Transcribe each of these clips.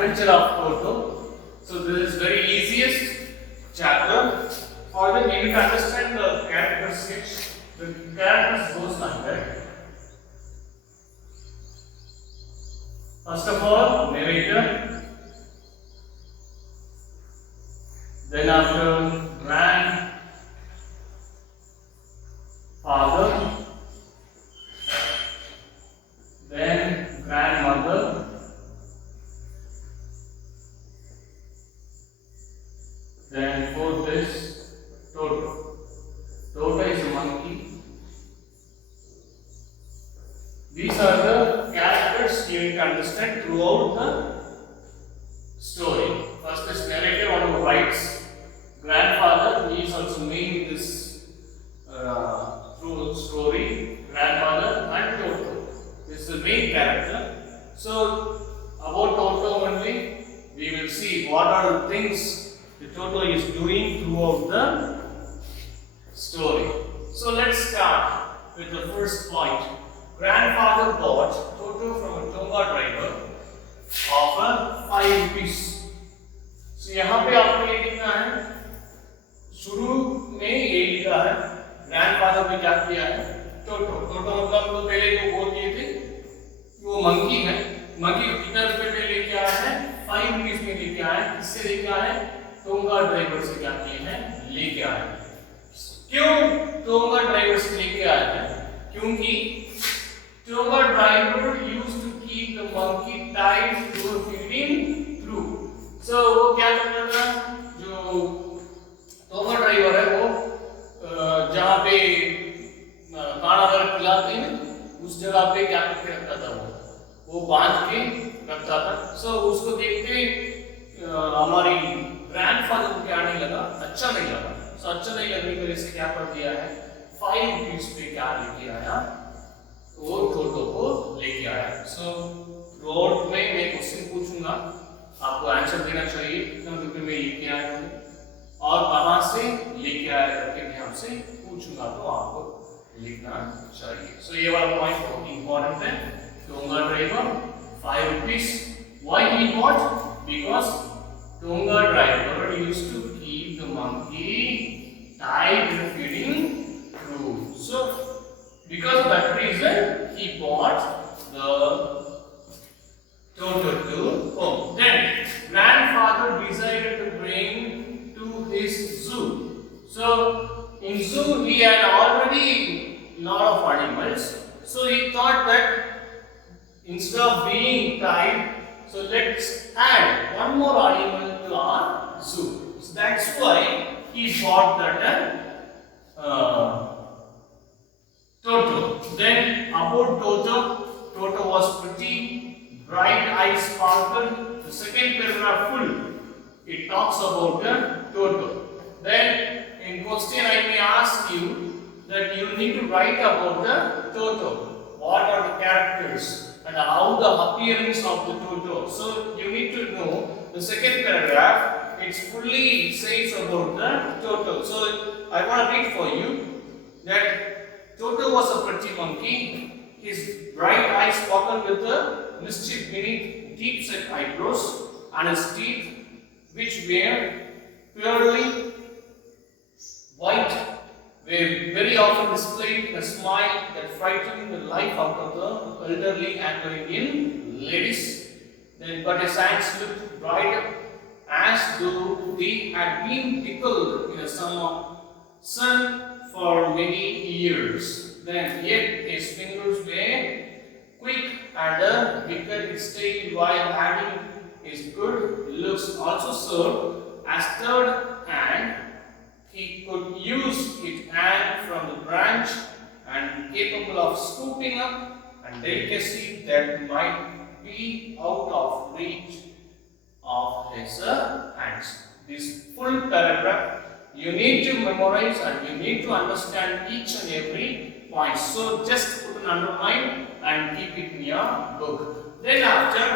adventure of Toto. So this is very easiest chapter. For that you need to understand the character sketch. The characters goes like that. First of all, narrator. Then after grandfather. Then grandmother. Then fourth is Toto. Toto is a monkey. These are the characters you need to understand throughout the story. First is narrator, one who writes. Grandfather, he is also main in this through story. Grandmother and Toto. This is the main character. So about Toto only, we will see what are the things the Toto is doing throughout the story. So let's start with the first point. Grandfather bought Toto from a Tonga driver of 5 rupees. So यहाँ पे आपको ये लिखना है, शुरू में ये लिखा है, ग्रैंडफादर ने क्या किया है, टोटो। टोटो मतलब तो पहले को बोल दिए थे, वो मंकी है, मंकी को कितना रुपए में लेके आया है, 5 रुपीस में लेके आया है, किससे लेके आया है, टोंगा ड्राइवर से क्या किए हैं, लेके आया है। क्यों टोंगा ड्राइवर से लेके आया है? क्योंकि tonga driver used to keep the monkey tied to a feeding trough. So वो क्या करता था, जो टोंगा ड्राइवर है वो जहाँ पे खाना वगैरह खिलाते हैं उस जगह पे क्या करके रखता था, वो बांध के रखता था। So उसको देखते हमारी ग्रैंडफादर को क्या नहीं लगा, अच्छा नहीं लगा। So अच्छा नहीं लगने की वजह से क्या कर दिया है, 5 रुपीस पे क्या लेके आया, वो टोटो को लेके आया। So रोड में मैं क्वेश्चन पूछूंगा, आपको आंसर देना चाहिए कितने रुपए में लेके आए हैं और कहां से लेके आए करके मैं आपसे पूछूंगा, तो आपको लिखना चाहिए। सो ये वाला पॉइंट बहुत इंपॉर्टेंट है। Tonga driver 5 rupees, why he bought, because tonga driver used to keep the monkey tied in the feeding truth. So because of that reason he bought the Toto to home. Then grandfather decided to bring to his zoo. So in zoo he had already lot of animals. So he thought that instead of being tied, so let's add one more animal to our zoo. So that's why he bought that Toto. Then about Toto, Toto was pretty, bright eyes sparkled. The second paragraph full, it talks about the Toto. Then in question I may ask you that you need to write about the Toto. What are the characters and how the appearance of the Toto. So you need to know the second paragraph. It fully says about the Toto. So I want to read for you that Toto was a pretty monkey. His bright eyes sparkled with the mischief beneath deep-set eyebrows, and his teeth, which were purely white, were very often displayed a smile that frightened the life out of the elderly Anglo-Indian ladies. Then, but his eyes looked bright as though they had been pickled in a summer sun for many years. Then yet his fingers were quick and wicked his tail, while adding his good looks also served as third hand. He could use it hand from the branch and capable of scooping up and delicacy that might be out of reach of his hands. This full paragraph you need to memorize and you need to understand each and every point. So just put an underline and keep it in your book. Then after,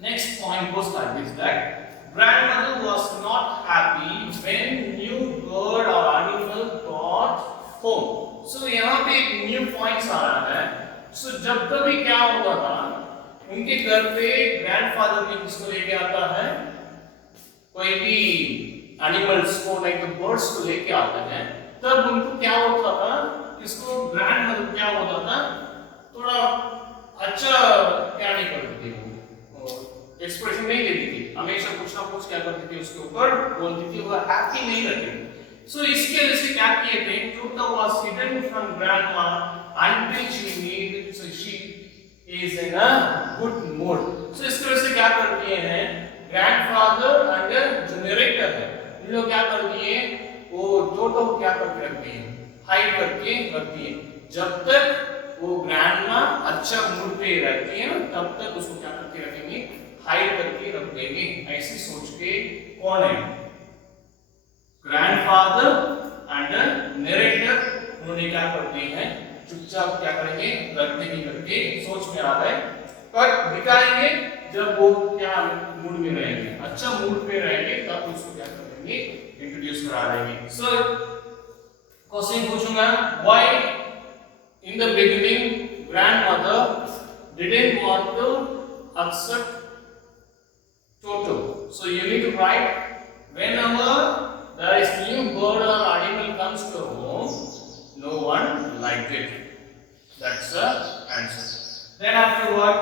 next point goes like this, that grandmother was not happy when new bird or animal brought home. So यहाँ पे एक new points आ रहा है. So जब कभी क्या होता था उनके घर पे ग्रैंडफादर भी किसको लेके आता है, कोई भी एनिमल्स को लाइक बर्ड्स को लेके आते हैं, तब उनको क्या होता था, इसको ग्रैंड मदर क्या होता था, थोड़ा अच्छा क्या नहीं करती थी वो, एक्सप्रेशन नहीं देती थी, हमेशा कुछ ना कुछ क्या करती थी उसके ऊपर बोलती थी, वो हैप्पी नहीं रहती थी। सो इसके वजह से क्या किए थे, Toto was hidden from grandma until she is in a good mood. So इसकी वजह से क्या कर दिए हैं, ग्रैंडफादर एंड जो नरेटर है इन लोग क्या कर दिए, वो टोटो को क्या करके रख दिए, हाइड करके रख दिए। जब तक वो ग्रैंडमा अच्छा मूड पे रहती है ना, तब तक उसको क्या करके रखेंगे, हाइड करके रख देंगे। ऐसी सोच के कौन है, ग्रैंडफादर एंड नरेटर, उन्होंने क्या कर दिए हैं, चुपचाप क्या करेंगे, रखने की करके सोच में आ गए, पर दिखाएंगे जब वो क्या मूड में रहेंगे, अच्छा मूड पे रहेंगे, तब उसको क्या करेंगे, इंट्रोड्यूस करा देंगे। सो क्वेश्चन पूछूंगा, why in the beginning grandmother didn't want to accept Toto? So you need to write, whenever there is new bird or animal comes to home, no one liked it. That's the answer. Then afterward,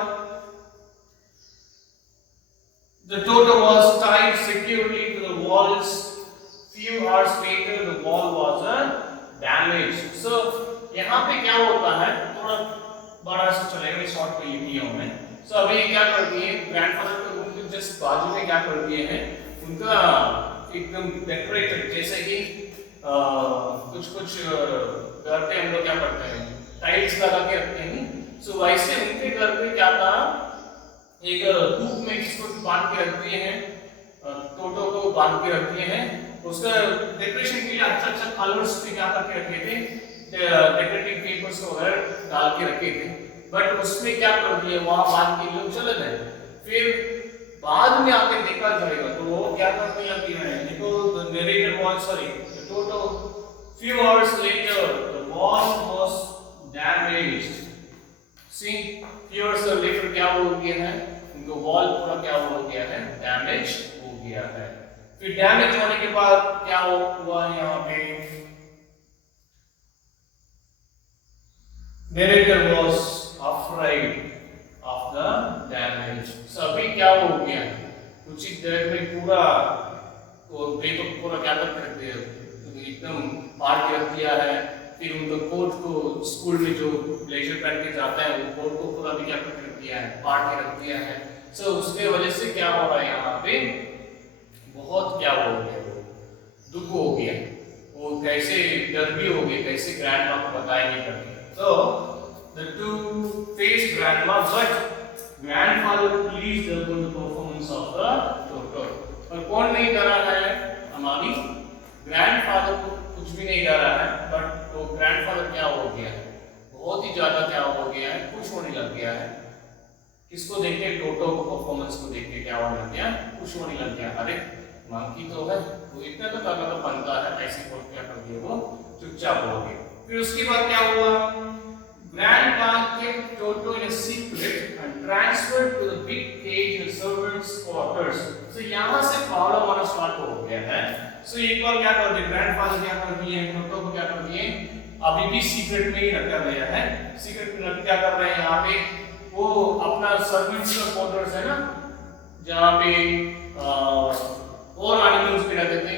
the Toto was tied securely to the walls. Few hours later, the wall was damaged. So यहाँ पे क्या होता है, थोड़ा बड़ा सा चलेगा, short में लिखी है हमने। So अभी क्या कर दिए, ग्रैंडफादर को उनके जस्ट बाजू में क्या कर दिए हैं, उनका एकदम डेकोरेटेड, जैसे कि कुछ कुछ घर पे हम लोग क्या करते हैं, टाइल्स लगा के रखते हैं। सो वैसे उनके घर पे क्या था, एक धूप में जिसको बांध के रख दिए हैं, टोटो को बांध के रख दिए हैं, उसका डेकोरेशन के लिए अच्छा अच्छा कलर्स पे क्या करके रखे थे, डेकोरेटिव पेपर्स वगैरह डाल के रखे थे, बट उसमें क्या कर दिए, वहां बांध के लोग चले गए। फिर बाद में आके देखा जाएगा तो वो क्या करने लगी है, देखो the narrator was sorry the Toto few hours later the wall was damaged. See few hours later क्या हो गया है, उनको वॉल पूरा क्या हो गया है, डैमेज हो गया है। फिर डैमेज होने के बाद क्या हुआ है, यहाँ पे narrator was afraid of the damage. So अभी क्या हो गया, कुछ ही देर में पूरा वो पेपर पूरा क्या कर रखते हैं, एकदम फाड़ के रख दिया है। फिर उनको कोट को स्कूल में जो ब्लेजर पहन के जाता है, वो कोट को पूरा भी क्या कर रख दिया है, फाड़ के रख दिया है। सो उसके वजह से क्या हो रहा है, यहाँ पे बहुत क्या हो गया, दुख हो गया, वो कैसे डर भी हो गए, कैसे ग्रैंडमा को बताया नहीं करते। So the two faced grandma, but grandfather pleased upon the performance of the Toto. और कौन नहीं डरा है, हमारी ग्रैंडफादर को कुछ भी नहीं डरा है, बट वो ग्रैंडफादर क्या हो गया है, बहुत ही ज्यादा क्या हो गया है, खुश होने लग गया है। किसको देख के, टोटो को परफॉर्मेंस को देख के क्या होने लग गया, खुश होने लग गया। अरे मंकी तो है, वो इतना तो ताकत बनता है, ऐसे बोल क्या कर दिया, वो चुपचाप हो गया। फिर उसके बाद क्या हुआ, Grandpa kept Toto in a secret and transferred to the big cage in the servants' quarters. So यहाँ से प्रॉब्लम होना स्टार्ट हो गया है। So एक बार क्या कर दिए, ग्रैंडफादर क्या कर दिए, टोटो को क्या कर दिए, अभी भी सीक्रेट में ही रखा गया है। सीक्रेट में क्या कर रहे हैं, यहाँ पे वो अपना सर्वेंट्स का क्वार्टर्स है ना, जहाँ पे और एनिमल्स भी रहते थे।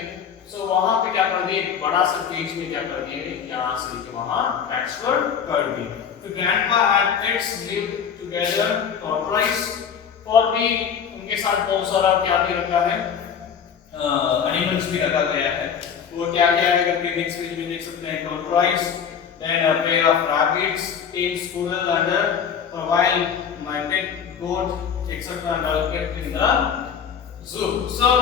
सो वहां पे क्या कर दिए, बड़ा सा केज में क्या कर दिए, यहाँ से लेके वहां ट्रांसफर कर दिए। तो grandpa had pets lived together tortoise, और भी उनके साथ बहुत सारा क्या भी रखा है, एनिमल्स भी रखा गया है। वो क्या क्या है, अगर नेक्स्ट पेज में देख सकते हैं, tortoise, then a pair of rabbits, tame squirrel and a while my pet goat etc. and all kept in the zoo. So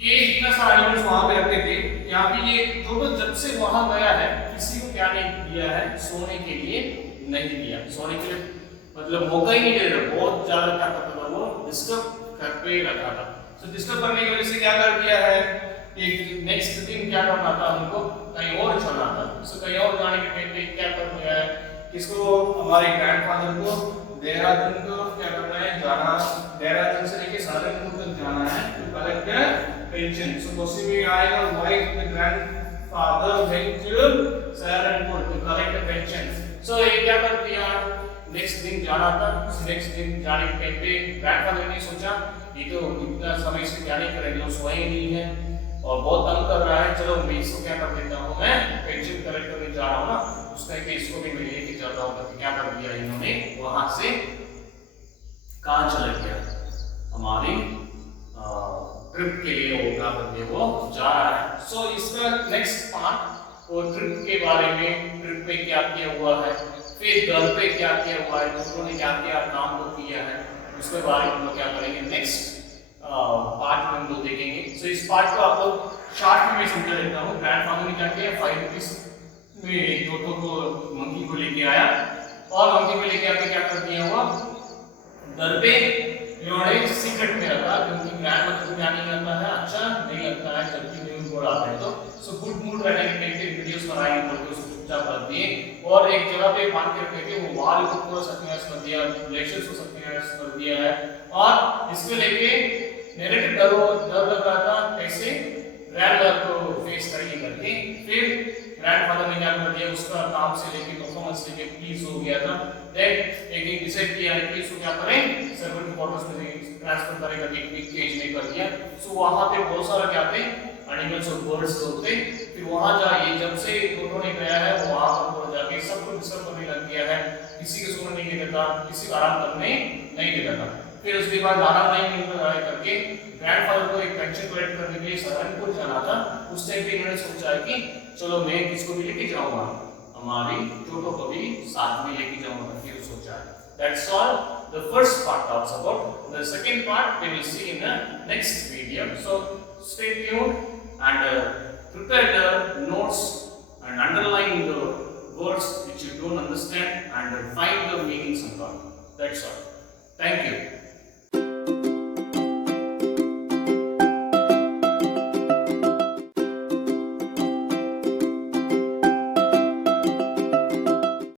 ये इतना सारा एनिमल्स वहां पे रखते थे। यहाँ पे ये टोटो जब से वहां गया है, किसी को क्या नहीं दिया है, सोने के लिए नहीं दिया, सोने के लिए मतलब मौका ही नहीं दे रहा, बहुत ज्यादा क्या करता था, वो डिस्टर्ब करके ही रखा था। तो डिस्टर्ब करने की वजह से क्या कर दिया है, एक नेक्स्ट दिन क्या करना था, उनको कहीं और चलना था। सो कहीं और जाने के लिए क्या कर दिया है, किसको, हमारे ग्रैंडफादर को देहरादून को क्या करना है, जाना, देहरादून से लेके सहारनपुर तक जाना है to collect pension. So question में आएगा why the grandfather went to Saharanpur to collect pension. So ये क्या कर दिया, नेक्स्ट दिन जाना था, नेक्स्ट दिन जाने के टाइम पे ग्रैंडफादर ने सोचा ये तो इतना समय से क्या नहीं करेंगे, वो सोए नहीं है और बहुत तंग कर रहा है, चलो मैं इसको क्या कर देता हूँ, मैं पेंशन कलेक्ट करने जा रहा हूँ ना, उस टाइम पे इसको भी मैं लेके जाता हूँ। तो क्या कर दिया इन्होंने, वहां से कहाँ चले गया, हमारी ट्रिप के लिए वो क्या करते वो जा रहा है। सो इसका नेक्स्ट पार्ट वो ट्रिप के बारे में, ट्रिप पे क्या किया हुआ है, फिर घर पे क्या किया हुआ है, दोनों ने क्या क्या काम को किया है, उसके बारे में हम लोग क्या करेंगे नेक्स्ट पार्ट में हम लोग देखेंगे। सो इस पार्ट को आप लोग शॉर्ट में समझा देता हूँ। ग्रैंडफादर ने क्या किया, 5 रुपीस में टोटो को, मंकी को लेके आया और मंकी को लेके आके क्या कर दिया हुआ, घर पे इन्होंने सीक्रेट में रखा, क्योंकि ग्रैंडमदर को क्या नहीं आता है, अच्छा नहीं लगता है जबकि न्यूज़ बोर्ड आता है। तो सो गुड मूड रहने के लिए वीडियोस बनाएंगे बोल के उसको चुपचाप रख दिए और एक जगह पे बांध के रखे थे। वो वाल को पूरा सत्यानाश कर दिया, ग्लेशियर्स को सत्यानाश कर दिया है और इसको लेके नैरेटिव डर लग रहा था कैसे ग्रैंडमदर को फेस करेंगे करके। फिर ग्रैंडफादर ने क्या कर दिया, उसका काम से लेके परफॉर्मेंस लेके प्लीज हो गया था। देन एक डिसाइड किया है कि इसको क्या करें, सर्वेंट क्वार्टर्स में ट्रांसफर करेगा, एक बिग केज में कर दिया। सो वहां पे बहुत सारा क्या थे, एनिमल्स और बर्ड्स होते। फिर वहां जाके जब से टोटो ने गया है वो वहां पर जाके सबको डिस्टर्ब करने लग गया है, किसी को सोने नहीं देता था, किसी को आराम करने नहीं देता था। फिर उसके बाद आराम नहीं मिल रहा है करके ग्रैंडफादर को एक पेंशन कलेक्ट करने के लिए सहारनपुर जाना था। उस टाइम पे इन्होंने सोचा है कि चलो मैं किसको भी लेके जाऊंगा, हमारी टोटो को भी साथ में लेके जाऊंगा, फिर सोचा है। That's all. The first part talks about. The second part we will see in the next video. So stay tuned.